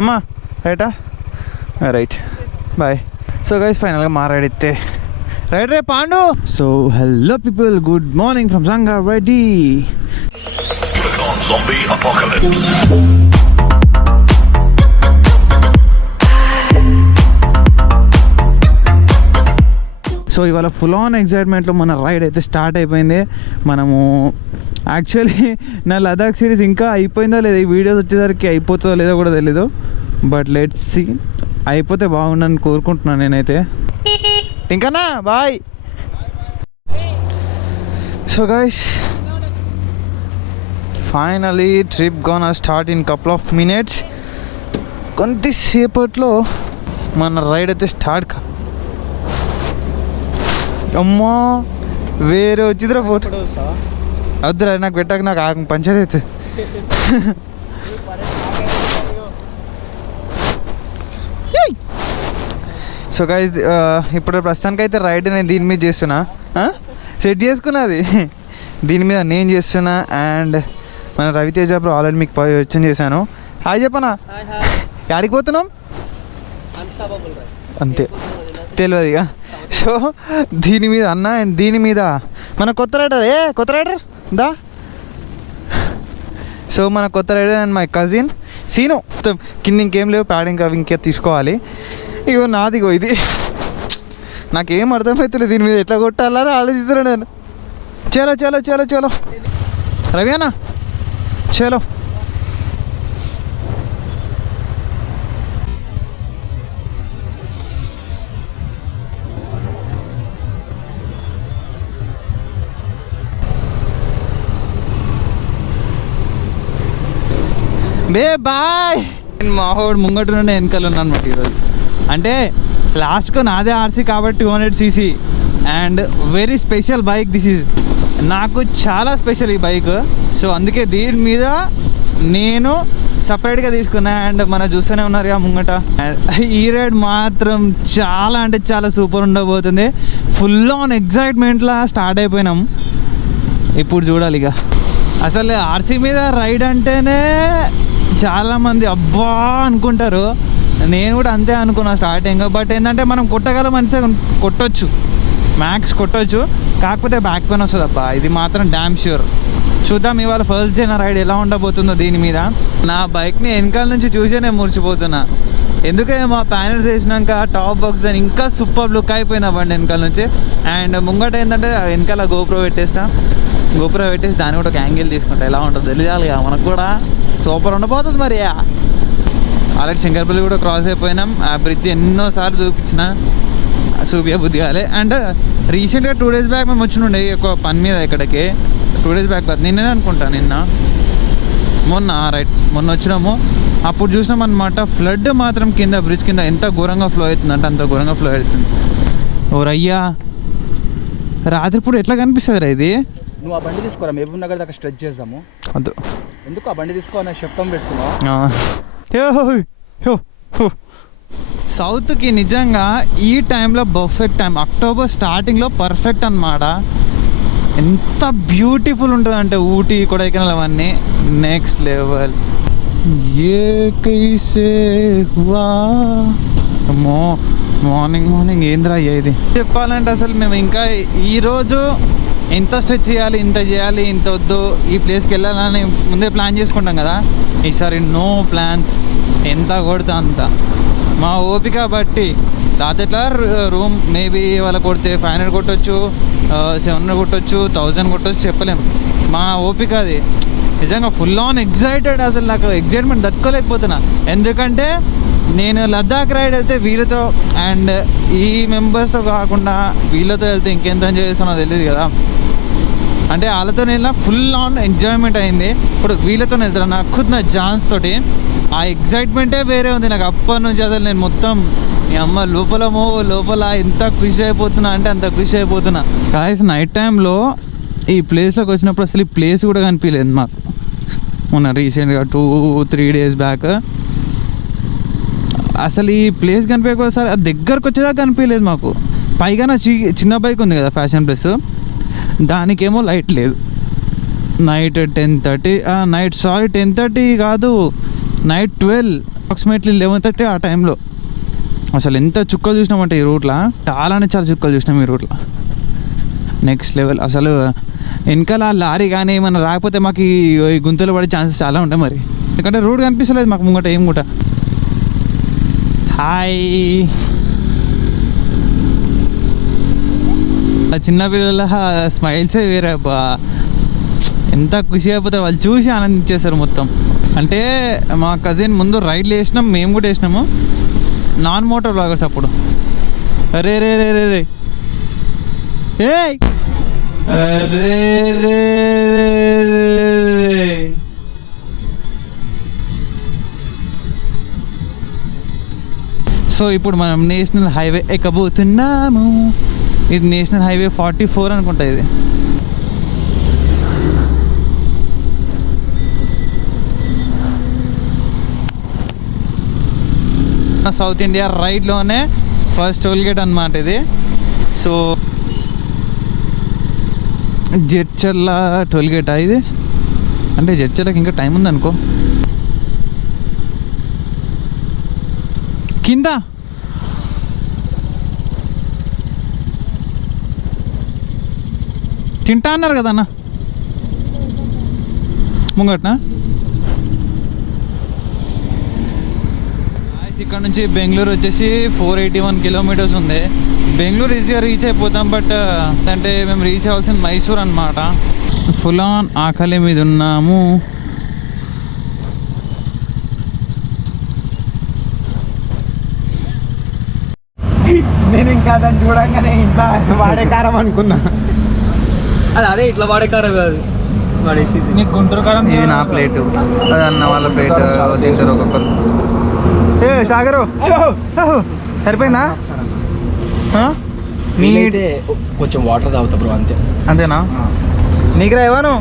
అమ్మా రైటా? Right. Bye so guys ఫైనల్గా మా రైడ్ అయితే right ray Pandu? So hello people good morning from Zombie Apocalypse. So ఇవాళ ఫుల్ ఆన్ ఎగ్జైట్మెంట్లో మన రైడ్ అయితే స్టార్ట్ అయిపోయింది. మనము యాక్చువల్లీ నా లదాఖ్ సిరీస్ ఇంకా అయిపోయిందో లేదో? ఈ వీడియోస్ వచ్చేసరికి అయిపోతుందో లేదో కూడా తెలీదు. బట్ లెట్స్ సి అయిపోతే బాగుండని కోరుకుంటున్నాను నేనైతే. ఇంకానా bye. So guys finally trip gonna start in couple of minutes కొంతసేపట్లో మన రైడ్ అయితే స్టార్ట్ కా? అమ్మా వేరే వచ్చిద్రా ఫోటో వద్దురా నాకు పెట్టాక నాకు ఆగం పంచాయతీ అవుతుంది సో గైజ్ ఇప్పుడు ప్రస్తుతానికి అయితే రైడ్ నేను దీని మీద చేస్తున్నా. సెట్ చేసుకున్నది దీని మీద నేను చేస్తున్నా అండ్ మన రవితేజ బ్రో ఆల్రెడీ మీకు వచ్చి చేశాను. హాయ్ చెప్పనా? యాడికి పోతున్నాం? అంతే. తెలియదు ఇక. సో దీని మీద అన్న అండ్ దీని మీద. మన కొత్త రైడర్ ఏ కొత్త రైడర్ దా. సో మన కొత్త rider and my cousin Seenu కింద ఇంకేం లేవు ప్యాడింగ్ అవి ఇంకే తీసుకోవాలి. ఇగో నాదిగో ఇది. నాకేం అర్థమవుతుంది దీని మీద ఎట్లా కొట్టాలని ఆలోచిస్తున్నాను నేను. చలో చలో చలో చలో. రవి అన్న. చలో. బే బాయ్. నేను మాహోడు ముంగట నుండి వెనకాల ఉన్నాను అనమాట ఈరోజు. అంటే లాస్ట్కు నాదే ఆర్సీ కాబట్టి two hundred CC. And very special bike this is. నాకు చాలా స్పెషల్ ఈ బైక్. సో అందుకే దీని మీద నేను సపరేట్గా తీసుకున్నా అండ్ మన చూస్తూనే ఉన్నారు కదా ముంగట. ఈ రైడ్ మాత్రం చాలా అంటే చాలా సూపర్ ఉండబోతుంది. ఫుల్ ఆన్ ఎగ్జైట్మెంట్లా స్టార్ట్ అయిపోయినాం. ఇప్పుడు చూడాలి ఇక అసలు ఆర్సీ మీద రైడ్ అంటేనే చాలామంది అబ్బా అనుకుంటారు. నేను కూడా అంతే అనుకున్నా స్టార్టింగ్ బట్ ఏంటంటే మనం కొట్టగలం మంచిగా కొట్టొచ్చు. మ్యాక్స్ కొట్టొచ్చు. కాకపోతే బ్యాక్ పెయిన్ వస్తుంది అబ్బా. ఇది మాత్రం డ్యామ్ ష్యూర్ చూద్దాం ఇవాళ ఫస్ట్ డే నా రైడ్ ఎలా ఉండబోతుందో దీని మీద. నా బైక్ని వెనకాల నుంచి చూసే నేను మురిసిపోతున్నా. ఎందుకే మా ప్యానల్స్ వేసినాక టాప్ బాక్స్ అని ఇంకా సూపర్ లుక్ అయిపోయింది బండి వెనకాల నుంచి. అండ్ ముంగట ఏంటంటే వెనకాల గోప్రో పెట్టేస్తా. గోపురం పెట్టేసి దాన్ని కూడా ఒక యాంగిల్ తీసుకుంటా. ఎలా ఉంటుందో తెలియాలి కదా మనకు కూడా సూపర్ ఉండబోతుంది మరి. ఆల్రెడీ శంకర్పల్లి కూడా క్రాస్ అయిపోయినాం. ఆ బ్రిడ్జ్ ఎన్నోసార్లు చూపించిన చూపియ బుద్ధి కాలే. అండ్ రీసెంట్గా టూ డేస్ బ్యాక్ మేము వచ్చినుండే ఒక పని మీద ఇక్కడికి. టూ డేస్ బ్యాక్ కాదు నిన్ననే అనుకుంటా నిన్న. మొన్న రైట్ మొన్న వచ్చినాము. అప్పుడు చూసినాం అనమాట ఫ్లడ్ మాత్రం కింద బ్రిడ్జ్ కింద ఎంత ఘోరంగా ఫ్లో అవుతుందంటే అంత ఘోరంగా ఫ్లో అవుతుంది. ఓ రయ్యా. రాత్రిపూట ఎట్లా కనిపిస్తుంది రా ఇది? నువ్వు ఆ బండి తీసుకోరా? మహబూబ్ నగర్ దాకా స్ట్రెచ్ చేద్దాము. వద్దు ఎందుకు ఆ బండి తీసుకో? అనే శబ్దం పెట్టుకున్నావు. సౌత్కి నిజంగా ఈ టైంలో పర్ఫెక్ట్ టైం అక్టోబర్ స్టార్టింగ్లో పర్ఫెక్ట్ అన్నమాట. ఎంత బ్యూటిఫుల్ ఉంటుందంటే ఊటీ కొడైకెనాల్ అవన్నీ. నెక్స్ట్ లెవెల్ ఏ కైసే హువా. అమ్మో మార్నింగ్ మార్నింగ్ ఏంద్రా ఇది? చెప్పాలంటే అసలు మేము ఇంకా ఈరోజు ఎంత స్ట్రెచ్ చేయాలి ఇంత చేయాలి ఇంత వద్దు ఈ ప్లేస్కి వెళ్ళాలని ముందే ప్లాన్ చేసుకుంటాం కదా. ఈసారి నో ప్లాన్స్ ఎంత కొడితే అంత. మా ఓపిక బట్టి. దాదాపు ఎట్లా రూమ్ మేబీ వాళ్ళ కొడితే ఫైవ్ హండ్రెడ్ కొట్టచ్చు సెవెన్ హండ్రెడ్ కొట్టచ్చు థౌజండ్ కొట్టచ్చు చెప్పలేం. మా ఓపిక అది. నిజంగా ఫుల్ ఆన్ ఎగ్జైటెడ్ అసలు నాకు ఎగ్జైట్మెంట్ తట్టుకోలేకపోతున్నా. ఎందుకంటే నేను లద్దాఖ్ రైడ్ అయితే వీళ్ళతో అండ్ ఈ మెంబర్స్తో కాకుండా వీళ్ళతో వెళ్తే ఇంకెంత ఎంజాయ్ చేస్తానో తెలియదు కదా. అంటే వాళ్ళతో వెళ్ళిన ఫుల్ ఆన్ ఎంజాయ్మెంట్ అయింది. ఇప్పుడు వీళ్ళతో వెళ్తాను నాకు ఖుద్ నా జాన్స్ తోటి. ఆ ఎగ్జైట్మెంటే వేరే ఉంది. నాకు అప్పటి నుంచి అసలు నేను మొత్తం మీ అమ్మ లోపల మో లోపల ఎంత ఖుషి అయిపోతున్నా అంటే అంత ఖుషి అయిపోతున్నా. గాయస్ నైట్ టైంలో ఈ ప్లేస్లోకి వచ్చినప్పుడు అసలు ఈ ప్లేస్ కూడా కనిపించలేదు మాకు. మొన్న రీసెంట్గా టూ త్రీ డేస్ బ్యాక్ అసలు ఈ ప్లేస్ కనిపించకపోతే అది దగ్గరకు వచ్చేదాకా కనిపించలేదు మాకు. పైగా నా చి- చిన్న బైక్ ఉంది కదా ఫ్యాషన్ ప్లస్ దానికేమో లైట్ లేదు. Night ten thirty night sorry ten thirty కాదు night twelve approximately eleven thirty ఆ టైంలో అసలు ఎంత చుక్కలు చూసినామంటే ఈ రూట్లో చాలానే చాలా చుక్కలు చూసినాం ఈ రూట్లో నెక్స్ట్ లెవెల్ అసలు వెనకాల ఆ లారీ కానీ ఏమైనా రాకపోతే మాకు ఈ ఈ గుంతలు పడే ఛాన్సెస్ చాలా ఉంటాయి మరి. ఎందుకంటే రోడ్ కనిపిస్తలేదు మాకు ముంగట ఏం కూడా హాయ్ చిన్న పిల్లల స్మైల్సే వేరే అబ్బా ఎంత ఖుషి అయిపోతారు. వాళ్ళు చూసి ఆనందించేశారు మొత్తం. అంటే మా కజిన్ ముందు రైడ్లు వేసినాం మేము కూడా వేసినాము. నాన్ మోటార్ బ్లాగర్స్ అప్పుడు. రే రే రే రే. అరే రే ఏ రే రే. సో ఇప్పుడు మనం నేషనల్ హైవే ఎక్కబోతున్నాము. ఇది నేషనల్ హైవే ఫార్టీ ఫోర్ అనుకుంటా ఇది. సౌత్ ఇండియా రైట్లోనే ఫస్ట్ టోల్ గేట్ అనమాట ఇది. సో జడ్చర్ల టోల్ గేటా ఇది? అంటే జడ్చర్లకు ఇంకా టైం ఉంది అనుకో కింద? తింటా అన్నారు కదా అన్న? ముంగట్నా? ఇక్కడ నుంచి బెంగళూరు వచ్చేసి ఫోర్ ఎయిటీ వన్ కిలోమీటర్స్ ఉంది. బెంగళూరు ఈజీగా రీచ్ అయిపోతాం బట్ uh, అంటే మేము రీచ్ అవ్వాల్సింది మైసూర్ అనమాట ఫుల్ ఆన్ ఆకలి మీద ఉన్నాము. నేను ఇంకా దాన్ని చూడంగానే ఇంట్లో వాడే కారం అనుకున్నా. అది అదే ఇట్లా వాడే కారం కాదు. వాడేసి నీకు గుంటూరు కారం ఇది నా ప్లేటు. అది అన్న వాళ్ళ ప్లేట్ తింటారు ఒక్కొక్కరు. ఏ సాగరు. సరిపోయిందా? నేనైతే కొంచెం వాటర్ తాగుతా బ్రో అంతే. అంతేనా? నీకు రా ఇవ్వను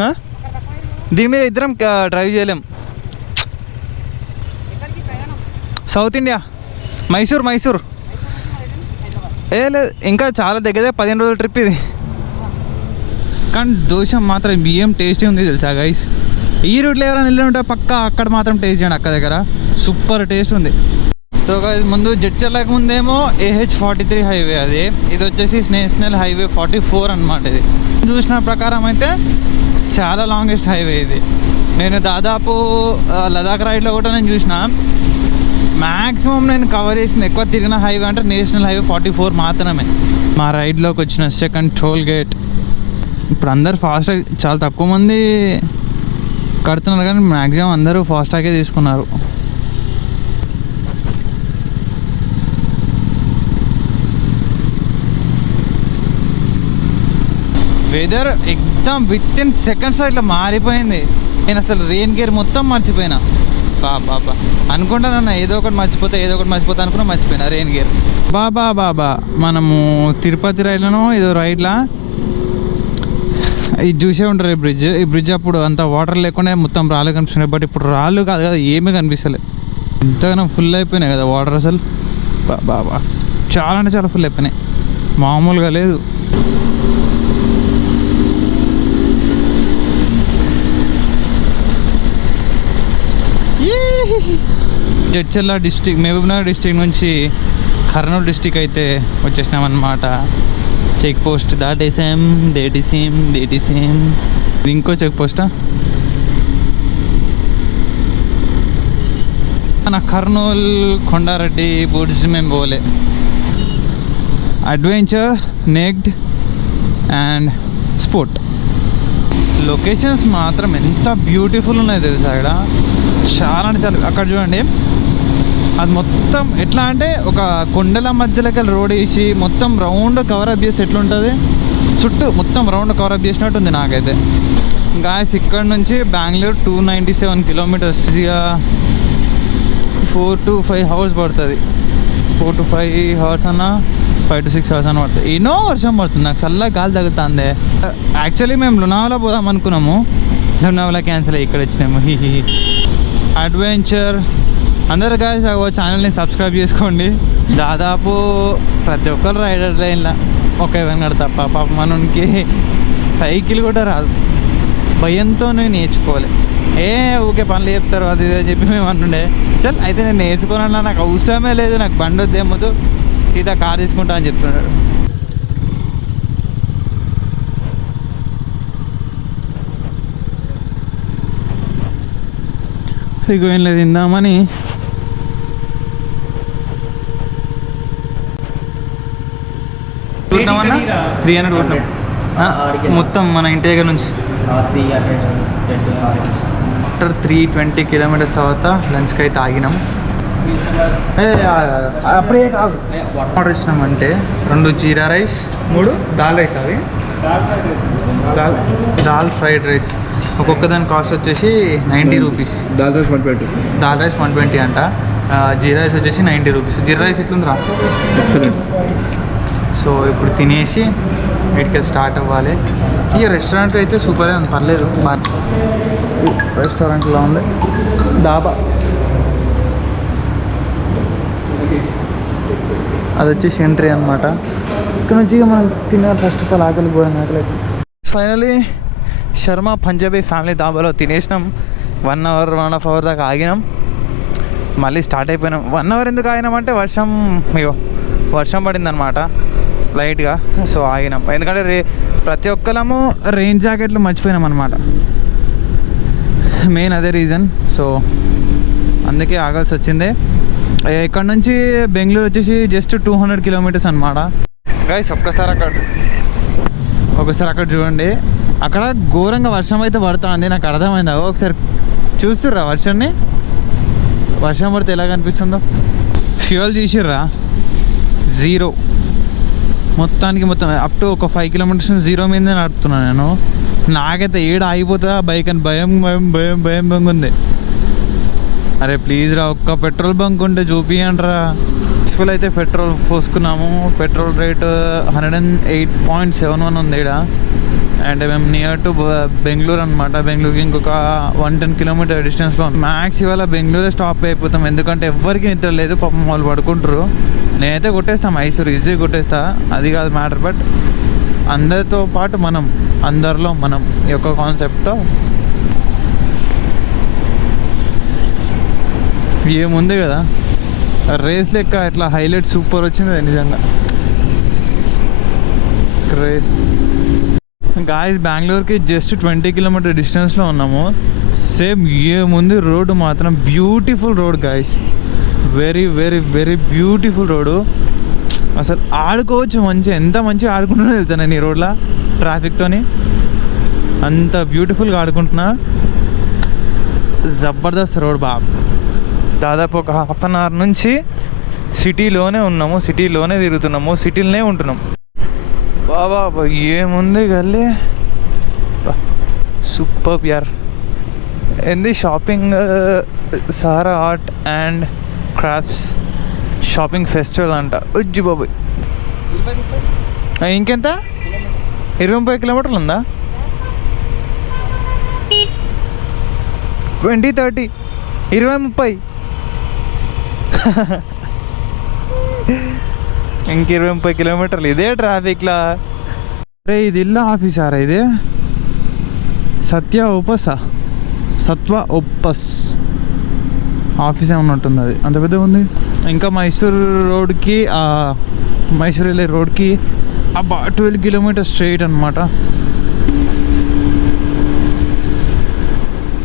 ఆ? దీని మీద ఇద్దరం డ్రైవ్ చేయలేం. సౌత్ ఇండియా మైసూర్ మైసూర్ ఏ లేదు ఇంకా చాలా దగ్గరే పదిహేను రోజుల ట్రిప్ ఇది. కానీ దోశ మాత్రం బియ్యం టేస్టీ ఉంది తెలుసా గైస్ ఈ రూట్లో ఎవరైనా వెళ్ళి ఉంటే పక్క అక్కడ మాత్రం టేస్ట్ చేయండి అక్క దగ్గర. సూపర్ టేస్ట్ ఉంది. సో గైస్ ముందు జడ్చర్లకు ముందేమో ఏహెచ్ ఫార్టీ త్రీ హైవే అది. ఇది వచ్చేసి నేషనల్ హైవే ఫార్టీ ఫోర్ అనమాట ఇది. చూసిన ప్రకారం అయితే చాలా లాంగెస్ట్ హైవే ఇది. నేను దాదాపు లదాఖ్ రైడ్లో కూడా నేను చూసిన. మ్యాక్సిమం నేను కవర్ చేసింది ఎక్కువ తిరిగిన హైవే అంటే నేషనల్ హైవే ఫార్టీ ఫోర్ మాత్రమే. మా రైడ్లోకి వచ్చిన సెకండ్ టోల్ గేట్ ఇప్పుడు అందరు ఫాస్టాగ్ చాలా తక్కువ మంది కడుతున్నారు కానీ మ్యాక్సిమం అందరూ ఫాస్టాగే తీసుకున్నారు. వెదర్ మొత్తం విత్ ఇన్ సెకండ్స్ ఇట్లా మారిపోయింది. నేను అసలు రెయిన్ గేర్ మొత్తం మర్చిపోయినా. బాబా బా అనుకుంటానన్న ఏదో ఒకటి మర్చిపోతే ఏదో ఒకటి మర్చిపోతా అనుకున్నా మర్చిపోయినా రెయిన్ గేర్ బాబా బాబా మనము తిరుపతి రైడ్లోనో ఏదో రైడ్లా? ఇది చూసే ఉంటారు ఈ బ్రిడ్జ్ ఈ బ్రిడ్జ్ అప్పుడు అంత వాటర్ లేకుండా మొత్తం రాళ్ళు కనిపిస్తున్నాయి. బట్ ఇప్పుడు రాళ్ళు కాదు కదా ఏమీ కనిపిస్తలేదు ఎంతగానో ఫుల్ అయిపోయినాయి కదా వాటర్ అసలు. బాబా చాలా అంటే చాలా ఫుల్ అయిపోయినాయి. మామూలుగా లేదు. జడ్చర్ల డిస్టిక్ మహబూబ్నగర్ డిస్టిక్ నుంచి కర్నూలు డిస్టిక్ అయితే వచ్చేసినాం అనమాట చెక్ పోస్ట్ దాటేసాం దేటిసేం దేటిసేం ఇది ఇంకో చెక్ పోస్టా మన కర్నూల్ కొండారెడ్డి బూడ్స్ మేము పోలే అడ్వెంచర్ నెగ్డ్ అండ్ స్పోర్ట్ లొకేషన్స్ మాత్రం ఎంత బ్యూటిఫుల్ ఉన్నాయి తెలుసా ఇక్కడ? చాలా అంటే చాలా. అక్కడ చూడండి. అది మొత్తం ఎట్లా అంటే ఒక కొండల మధ్యలోకి రోడ్ వేసి మొత్తం రౌండ్ కవరప్ చేసి ఎట్లుంటుంది? చుట్టూ మొత్తం రౌండ్ కవరప్ చేసినట్టు ఉంది నాకైతే. గాయస్ ఇక్కడ నుంచి Bengaluru two ninety seven kilometres ఇక ఫోర్ టు ఫైవ్ హవర్స్ పడుతుంది. ఫోర్ టు ఫైవ్ హవర్స్ అన్నా ఫైవ్ టు సిక్స్ అవర్స్ అని పడుతుంది. ఎన్నో వర్షం పడుతుంది. నాకు చల్లగా గాలి తగ్గుతుంది యాక్చువల్లీ మేము లునావలా పోదాం అనుకున్నాము. లునావలా క్యాన్సిల్ అయ్యి ఇక్కడ వచ్చినాము. అడ్వెంచర్ అందరు గాయస్ ఓ ఛానల్ని సబ్స్క్రైబ్ చేసుకోండి. దాదాపు ప్రతి ఒక్కరు రైడర్ లైన్లో ఒక ఎవరినాడు తప్ప పాప మనకి సైకిల్ కూడా రాదు. భయంతో నేర్చుకోవాలి. ఏ ఊకే పనులు చెప్తారు అది ఇది అని చెప్పి మేము అంటుండే చల్ అయితే నేను నేర్చుకోనన్నా నాకు అవసరమే లేదు. నాకు బండి వద్దేమొద్దు సీదా కార్ తీసుకుంటా అని చెప్తున్నాడు. ఇగో ఏం లేదు తిందామని. త్రీ హండ్రెడ్ కొట్టాం మొత్తం మన ఇంటి దగ్గర నుంచి ఆఫ్టర్ త్రీ ట్వంటీ కిలోమీటర్స్ తర్వాత లంచ్కి అయితే ఆగినాం. అప్పుడే కాదు. ఆర్డర్ ఇచ్చినామంటే? రెండు జీరా రైస్ మూడు దాల్ రైస్ అవి. Dal dal fried rice. ఒక్కొక్క దాని కాస్ట్ వచ్చేసి ninety rupees. Dal rice one twenty. Dal rice one twenty అంట. జీరా రైస్ వచ్చేసి నైంటీ రూపీస్. జీరా రైస్ ఎట్లుందిరా? ఎక్సలెంట్. సో ఇప్పుడు తినేసి వీటికి స్టార్ట్ అవ్వాలి. ఈ రెస్టారెంట్ అయితే సూపర్ అని పర్లేదు. రెస్టారెంట్లో ఉంది. డాబా. అది వచ్చేసి ఎంట్రీ అనమాట ఇక్కడ నుంచి మనం తినే ఫస్ట్ ఆఫ్ ఆల్ ఆకలి పోయిన ఆకలి ఫైనలీ శర్మ పంజాబీ ఫ్యామిలీ దాబాలో తినేసినాం. One hour one half hour దాకా ఆగినాం. మళ్ళీ స్టార్ట్ అయిపోయినాం. వన్ అవర్ ఎందుకు ఆగినామంటే వర్షం ఇగో వర్షం పడిందనమాట లైట్గా సో ఆగినాం. ఎందుకంటే రే ప్రతి ఒక్కరము రెయిన్ జాకెట్లు మర్చిపోయినాం అనమాట మెయిన్ అదే రీజన్ సో అందుకే ఆగాల్సి వచ్చిందే. ఇక్కడ నుంచి బెంగళూరు వచ్చేసి జస్ట్ టూ హండ్రెడ్ కిలోమీటర్స్ అనమాట గైస్ ఒక్కసారి అక్కడ ఒకసారి అక్కడ చూడండి. అక్కడ ఘోరంగా వర్షం అయితే పడుతుంది నాకు అర్థమైందా. ఒకసారి చూస్తుర్రా వర్షాన్ని? వర్షం పడితే ఎలా కనిపిస్తుందో? ఫ్యూయల్ తీసిర్రా? జీరో మొత్తానికి మొత్తం అప్ టు ఒక ఫైవ్ కిలోమీటర్స్ జీరో మీదే నడుపుతున్నాను నేను. నాకైతే ఏడ ఆగిపోతుందా బైక్ అని భయం భయం భయం భయం భయం ఉంది. అరే ప్లీజ్ రా ఒక్క పెట్రోల్ బంక్ ఉంటే చూపియండిరా. ఫుల్ అయితే petrol పోసుకున్నాము. Petrol rate hundred and eight point seven one ఉంది ఇక్కడ అండ్ మేము నియర్ టు బెంగళూరు అనమాట బెంగళూరుకి ఇంకొక వన్ టెన్ కిలోమీటర్ డిస్టెన్స్లో మ్యాక్స్ ఇవాళ బెంగళూరే స్టాప్ అయిపోతాం. ఎందుకంటే ఎవరికి నిద్ర లేదు. పాపం వాళ్ళు పడుకుంటారు. నేనైతే కొట్టేస్తా మైసూర్ ఈజీ కొట్టేస్తా. అది కాదు మ్యాటర్ బట్ అందరితో పాటు మనం అందరిలో మనం ఈ యొక్క కాన్సెప్ట్తో ఏముంది కదా? రేస్ లెక్క ఇట్లా హైలైట్ సూపర్ వచ్చింది నిజంగా. గ్రేట్ గాయస్ బెంగళూరుకి జస్ట్ ట్వంటీ కిలోమీటర్ డిస్టెన్స్లో ఉన్నాము. సేమ్ ఏముంది రోడ్డు మాత్రం beautiful road guys very very very beautiful road అసలు ఆడుకోవచ్చు మంచిగా ఎంత మంచిగా ఆడుకుంటున్నా తెలుసా నేను ఈ రోడ్లో? ట్రాఫిక్తోని అంత బ్యూటిఫుల్గా ఆడుకుంటున్నా. జబర్దస్త్ రోడ్ బాబు. దాదాపు ఒక హాఫ్ అన్ అవర్ నుంచి సిటీలోనే ఉన్నాము సిటీలోనే తిరుగుతున్నాము సిటీలోనే ఉంటున్నాం. బాబా ఏముంది గల్లీ? సూపర్ యార్ ఏంది shopping Sarah art and crafts shopping festival అంట. ఉజ్జి బాబు ఇంకెంత? ఇరవై ముప్పై కిలోమీటర్లు ఉందా? Twenty thirty. ఇరవై ముప్పై. ఇంక ఇరవై ముప్పై కిలోమీటర్లు ఇదే ట్రాఫిక్లా? రే ఇది ఇల్ల ఆఫీసారా ఇది? సత్య ఓపసా సత్వ ఉపస్. ఆఫీస్ ఉన్నట్టుంది అది అంత పెద్ద ఉంది? ఇంకా మైసూర్ రోడ్కి మైసూర్ వెళ్ళే రోడ్కి అబ్బా ట్వెల్వ్ కిలోమీటర్స్ స్ట్రైట్ అనమాట